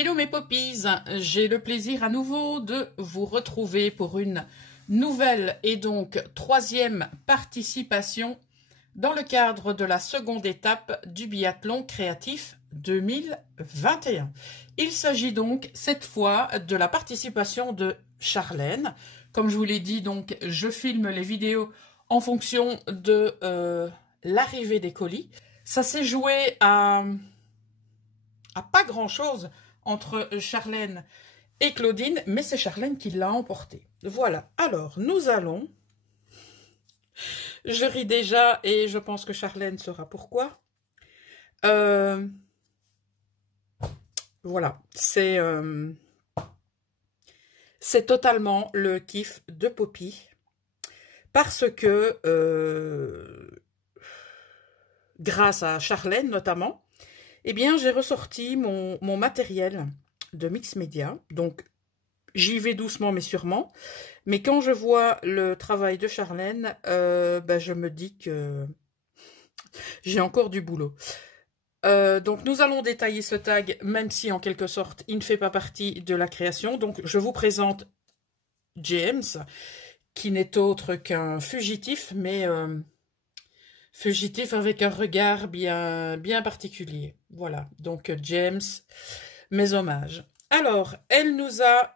Hello mes poppies, j'ai le plaisir à nouveau de vous retrouver pour une nouvelle et donc troisième participation dans le cadre de la seconde étape du biathlon créatif 2021. Il s'agit donc cette fois de la participation de Charlène. Comme je vous l'ai dit, donc je filme les vidéos en fonction de l'arrivée des colis. Ça s'est joué à pas grand-chose entre Charlène et Claudine, mais c'est Charlène qui l'a emporté. Voilà, alors nous allons... Je ris déjà et je pense que Charlène saura pourquoi. Voilà, c'est totalement le kiff de Poppy. Parce que, grâce à Charlène notamment, eh bien, j'ai ressorti mon matériel de mix média. Donc, j'y vais doucement mais sûrement. Mais quand je vois le travail de Charlène, je me dis que j'ai encore du boulot. Donc, nous allons détailler ce tag, même si en quelque sorte, il ne fait pas partie de la création. Donc, je vous présente James, qui n'est autre qu'un fugitif, mais... fugitif avec un regard bien particulier. Voilà, donc James, mes hommages. Alors, elle nous a,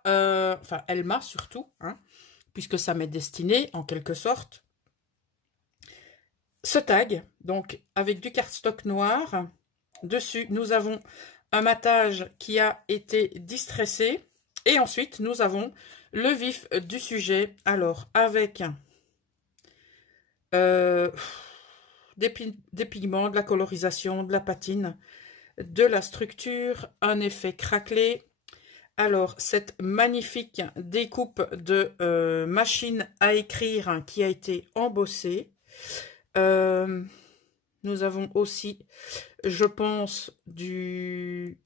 enfin, elle m'a surtout, hein, puisque ça m'est destiné, en quelque sorte, ce tag, donc avec du cardstock noir. Dessus, nous avons un matage qui a été distressé. Et ensuite, nous avons le vif du sujet. Alors, avec... des pigments, de la colorisation, de la patine, de la structure, un effet craquelé. Alors, cette magnifique découpe de machine à écrire qui a été embossée. Nous avons aussi, je pense, du...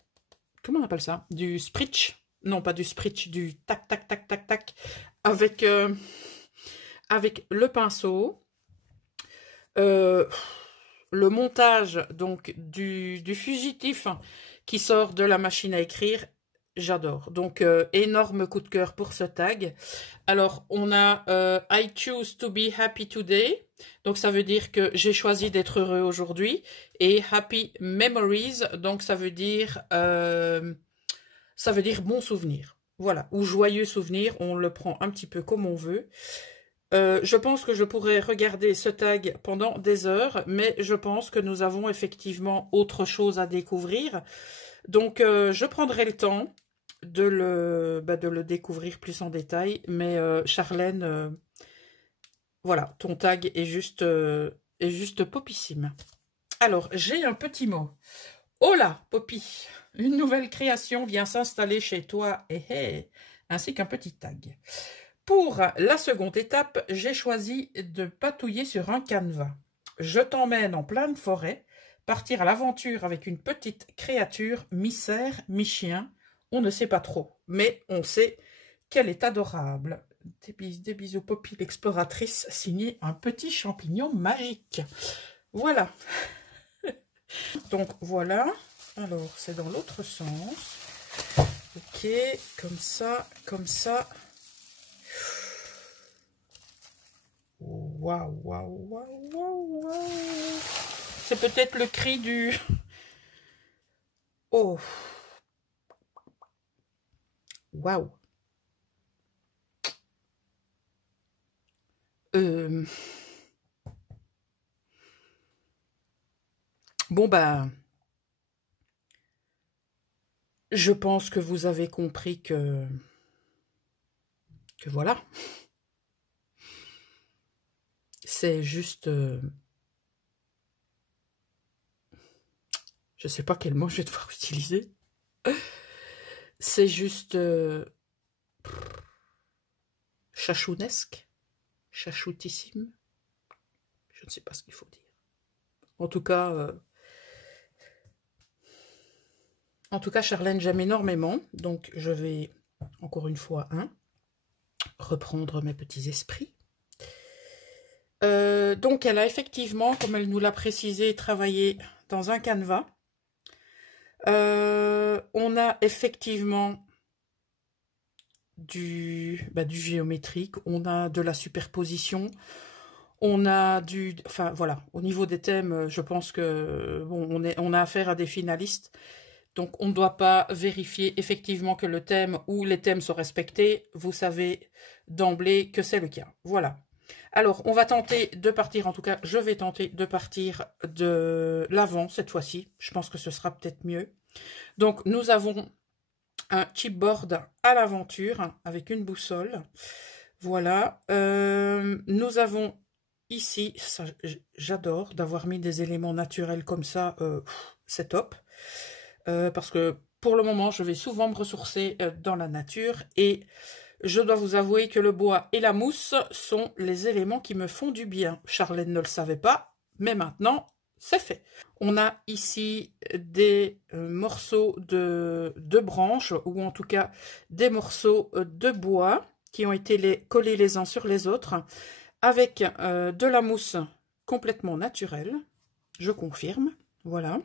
Comment on appelle ça? Du spritch. Non, pas du spritch, du tac, tac, tac, tac, tac. Avec le pinceau. Le montage donc du fugitif qui sort de la machine à écrire, j'adore. Donc énorme coup de cœur pour ce tag. Alors on a I choose to be happy today, donc ça veut dire que j'ai choisi d'être heureux aujourd'hui, et happy memories, donc ça veut dire bon souvenir. Voilà, ou joyeux souvenir, on le prend un petit peu comme on veut. Je pense que je pourrais regarder ce tag pendant des heures, mais je pense que nous avons effectivement autre chose à découvrir. Donc, je prendrai le temps de le découvrir plus en détail. Mais Charlène, voilà, ton tag est juste popissime. Alors, j'ai un petit mot. Hola, Poppy, une nouvelle création vient s'installer chez toi, ainsi qu'un petit tag. Pour la seconde étape, j'ai choisi de patouiller sur un canevas. Je t'emmène en pleine forêt, partir à l'aventure avec une petite créature, mi-cerf, mi-chien. On ne sait pas trop, mais on sait qu'elle est adorable. Des bisous Poppy l'exploratrice, signé un petit champignon magique. Voilà. Donc voilà. Alors, c'est dans l'autre sens. Ok, comme ça, comme ça. Waouh, waouh, waouh, waouh, waouh. C'est peut-être le cri du... Oh. Waouh. Bon, bah... Je pense que vous avez compris que voilà. C'est juste... je sais pas quel mot je vais devoir utiliser. C'est juste... chachounesque. Chachoutissime. Je ne sais pas ce qu'il faut dire. En tout cas, Charlène, j'aime énormément. Donc, je vais, encore une fois, reprendre mes petits esprits. Donc, elle a effectivement, comme elle nous l'a précisé, travaillé dans un canevas. On a effectivement du géométrique, on a de la superposition, on a enfin voilà, au niveau des thèmes, je pense que bon, on a affaire à des finalistes, donc on ne doit pas vérifier effectivement que le thème ou les thèmes sont respectés, vous savez d'emblée que c'est le cas. Voilà. Alors, on va tenter de partir, en tout cas, je vais tenter de partir de l'avant cette fois-ci. Je pense que ce sera peut-être mieux. Donc, nous avons un chipboard à l'aventure avec une boussole. Voilà. Nous avons ici, j'adore d'avoir mis des éléments naturels comme ça, c'est top. Parce que pour le moment, je vais souvent me ressourcer dans la nature et je dois vous avouer que le bois et la mousse sont les éléments qui me font du bien. Charlène ne le savait pas, mais maintenant, c'est fait. On a ici des morceaux de branches, ou en tout cas des morceaux de bois qui ont été collés les uns sur les autres, avec de la mousse complètement naturelle, je confirme, voilà.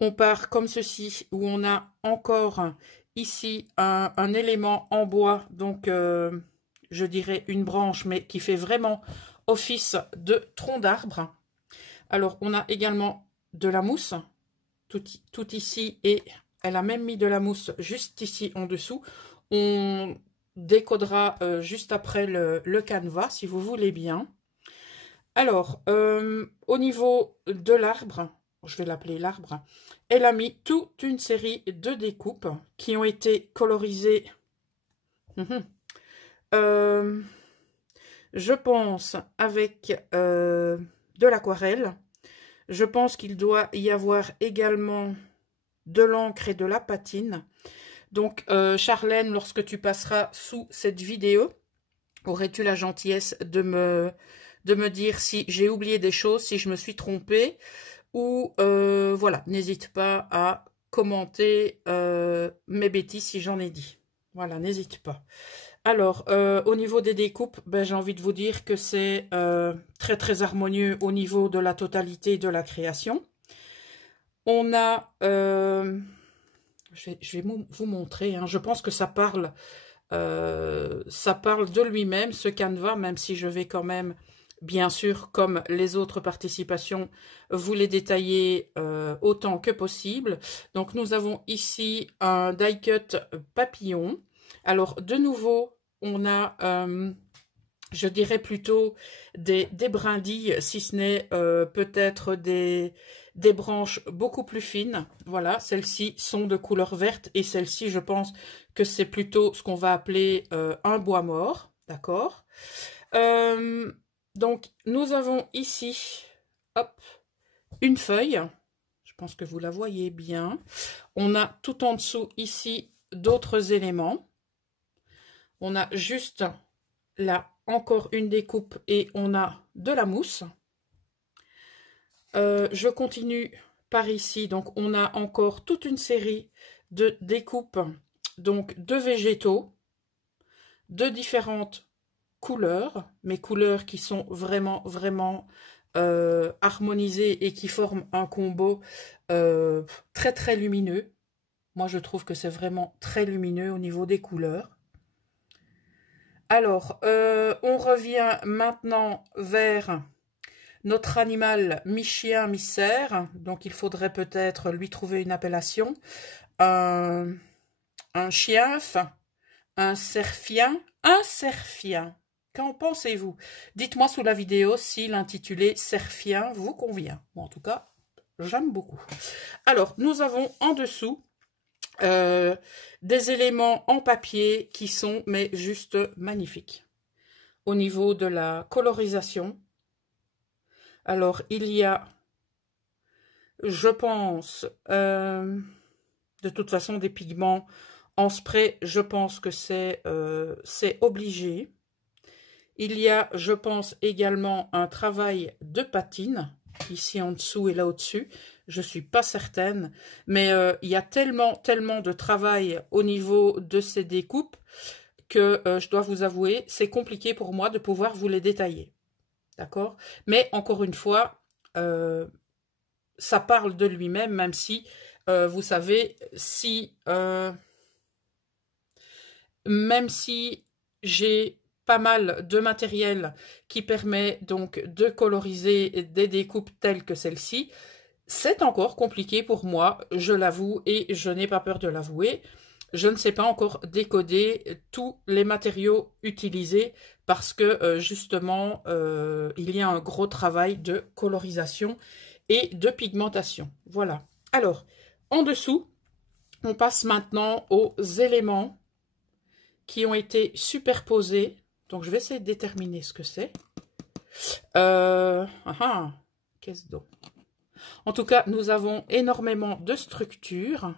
On part comme ceci, où on a encore ici un élément en bois, donc je dirais une branche, mais qui fait vraiment office de tronc d'arbre. Alors, on a également de la mousse, tout ici, et elle a même mis de la mousse juste ici en dessous. On décodera juste après le canevas, si vous voulez bien. Alors, au niveau de l'arbre, je vais l'appeler l'arbre, elle a mis toute une série de découpes qui ont été colorisées. Je pense avec de l'aquarelle. Je pense qu'il doit y avoir également de l'encre et de la patine. Donc, Charlène, lorsque tu passeras sous cette vidéo, aurais-tu la gentillesse de me dire si j'ai oublié des choses, si je me suis trompée, ou voilà, n'hésite pas à commenter mes bêtises si j'en ai dit. Voilà, n'hésite pas. Alors, au niveau des découpes, ben, j'ai envie de vous dire que c'est très très harmonieux au niveau de la totalité de la création. On a, je vais vous montrer, hein, je pense que ça parle de lui-même, ce canevas, même si je vais quand même, bien sûr, comme les autres participations, vous les détailler autant que possible. Donc, nous avons ici un die cut papillon. Alors, de nouveau, on a, je dirais plutôt des brindilles, si ce n'est peut-être des branches beaucoup plus fines. Voilà, celles-ci sont de couleur verte et celles-ci, je pense que c'est plutôt ce qu'on va appeler un bois mort. D'accord. Donc, nous avons ici, hop, une feuille. Je pense que vous la voyez bien. On a tout en dessous ici d'autres éléments. On a juste là encore une découpe et on a de la mousse. Je continue par ici. Donc, on a encore toute une série de découpes, donc de végétaux, de différentes couleurs, mais couleurs qui sont vraiment, vraiment harmonisées et qui forment un combo très, très lumineux. Moi, je trouve que c'est vraiment très lumineux au niveau des couleurs. Alors, on revient maintenant vers notre animal mi-chien, mi-cerf. Donc, il faudrait peut-être lui trouver une appellation. Un chienf, un cerfien, un cerfien. Qu'en pensez-vous? Dites-moi sous la vidéo si l'intitulé cerfien vous convient. Bon, en tout cas, j'aime beaucoup. Alors, nous avons en dessous des éléments en papier qui sont mais juste magnifiques. Au niveau de la colorisation, alors il y a, je pense, de toute façon des pigments en spray, je pense que c'est obligé. Il y a, je pense, également un travail de patine, ici en dessous et là au-dessus. Je ne suis pas certaine, mais il y a tellement de travail au niveau de ces découpes que je dois vous avouer, c'est compliqué pour moi de pouvoir vous les détailler. D'accord? Mais encore une fois, ça parle de lui-même, même si vous savez, si même si j'ai pas mal de matériel qui permet donc de coloriser des découpes telles que celle-ci, c'est encore compliqué pour moi, je l'avoue, et je n'ai pas peur de l'avouer. Je ne sais pas encore décoder tous les matériaux utilisés parce que justement, il y a un gros travail de colorisation et de pigmentation. Voilà. Alors, en dessous, on passe maintenant aux éléments qui ont été superposés. Donc, je vais essayer de déterminer ce que c'est. Qu'est-ce donc? En tout cas, nous avons énormément de structures,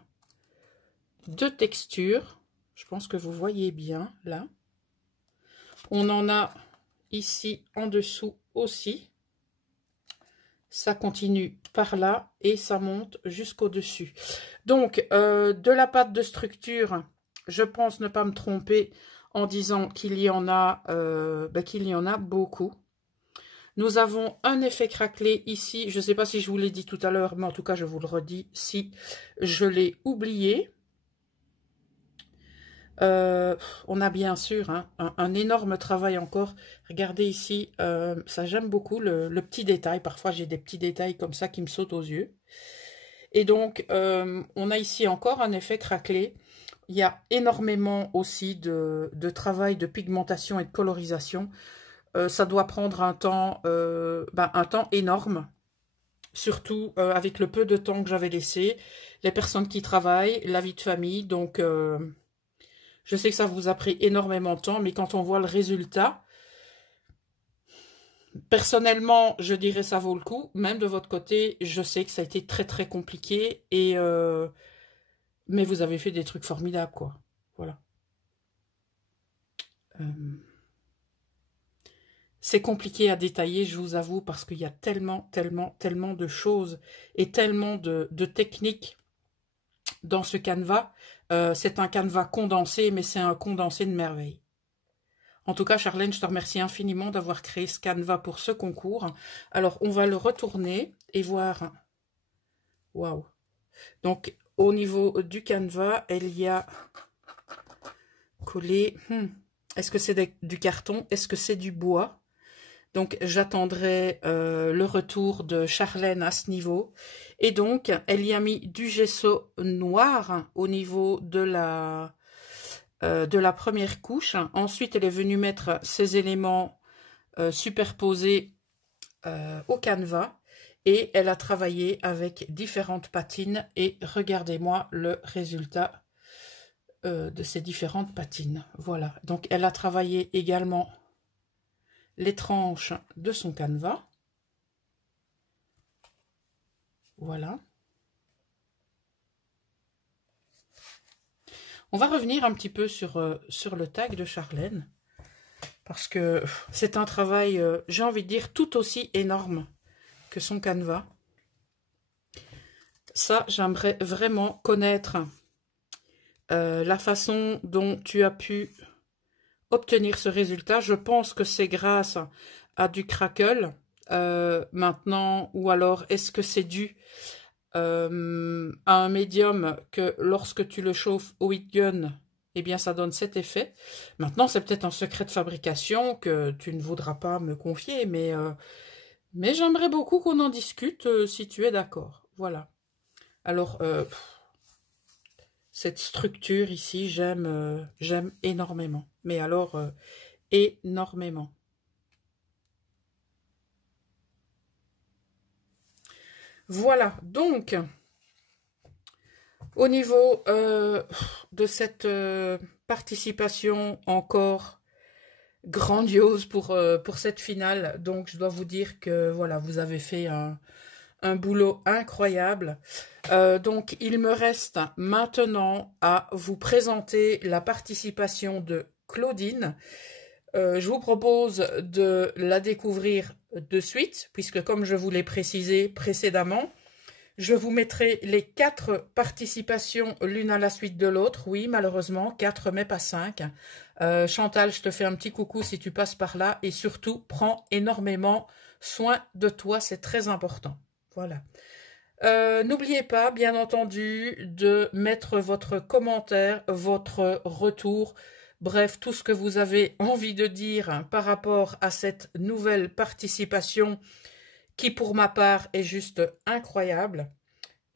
de textures. Je pense que vous voyez bien, là. On en a ici en dessous aussi. Ça continue par là et ça monte jusqu'au dessus. Donc, de la pâte de structure, je pense ne pas me tromper en disant qu'il y en a, beaucoup. Nous avons un effet craquelé ici. Je ne sais pas si je vous l'ai dit tout à l'heure, mais en tout cas, je vous le redis si je l'ai oublié. On a bien sûr un énorme travail encore. Regardez ici, ça j'aime beaucoup le petit détail. Parfois, j'ai des petits détails comme ça qui me sautent aux yeux. Et donc, on a ici encore un effet craquelé. Il y a énormément aussi de travail de pigmentation et de colorisation. Ça doit prendre un temps énorme, surtout avec le peu de temps que j'avais laissé, les personnes qui travaillent, la vie de famille. Donc, je sais que ça vous a pris énormément de temps, mais quand on voit le résultat, personnellement, je dirais ça vaut le coup. Même de votre côté, je sais que ça a été très très compliqué, mais vous avez fait des trucs formidables, quoi. Voilà. C'est compliqué à détailler, je vous avoue, parce qu'il y a tellement, tellement, tellement de choses et tellement de techniques dans ce canevas. C'est un canevas condensé, mais c'est un condensé de merveille. En tout cas, Charlène, je te remercie infiniment d'avoir créé ce canevas pour ce concours. Alors, on va le retourner et voir. Waouh! Donc, au niveau du canevas, il y a collé. Est-ce que c'est du carton? Est-ce que c'est du bois? Donc, j'attendrai le retour de Charlène à ce niveau. Et donc, elle y a mis du gesso noir au niveau de la première couche. Ensuite, elle est venue mettre ces éléments superposés au canevas. Et elle a travaillé avec différentes patines. Et regardez-moi le résultat de ces différentes patines. Voilà. Donc, elle a travaillé également les tranches de son canevas. Voilà. On va revenir un petit peu sur le tag de Charlène, parce que c'est un travail, j'ai envie de dire, tout aussi énorme que son canevas. Ça, j'aimerais vraiment connaître la façon dont tu as pu obtenir ce résultat. Je pense que c'est grâce à du crackle maintenant, ou alors est-ce que c'est dû à un médium que lorsque tu le chauffes au heat gun, eh bien ça donne cet effet. Maintenant, c'est peut-être un secret de fabrication que tu ne voudras pas me confier, mais j'aimerais beaucoup qu'on en discute si tu es d'accord. Voilà. Alors, cette structure ici, j'aime énormément. Mais alors, énormément. Voilà, donc, au niveau de cette participation encore grandiose pour cette finale, donc je dois vous dire que voilà, vous avez fait un boulot incroyable. Donc, il me reste maintenant à vous présenter la participation de Claudine. Je vous propose de la découvrir de suite, puisque comme je vous l'ai précisé précédemment, je vous mettrai les 4 participations l'une à la suite de l'autre. Oui, malheureusement, 4 mais pas 5. Chantal, je te fais un petit coucou si tu passes par là. Et surtout, prends énormément soin de toi, c'est très important. Voilà. N'oubliez pas, bien entendu, de mettre votre commentaire, votre retour, bref, tout ce que vous avez envie de dire par rapport à cette nouvelle participation qui, pour ma part, est juste incroyable.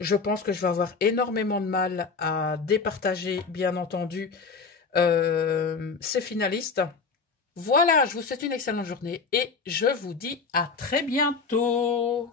Je pense que je vais avoir énormément de mal à départager, bien entendu, ces finalistes. Voilà, je vous souhaite une excellente journée et je vous dis à très bientôt.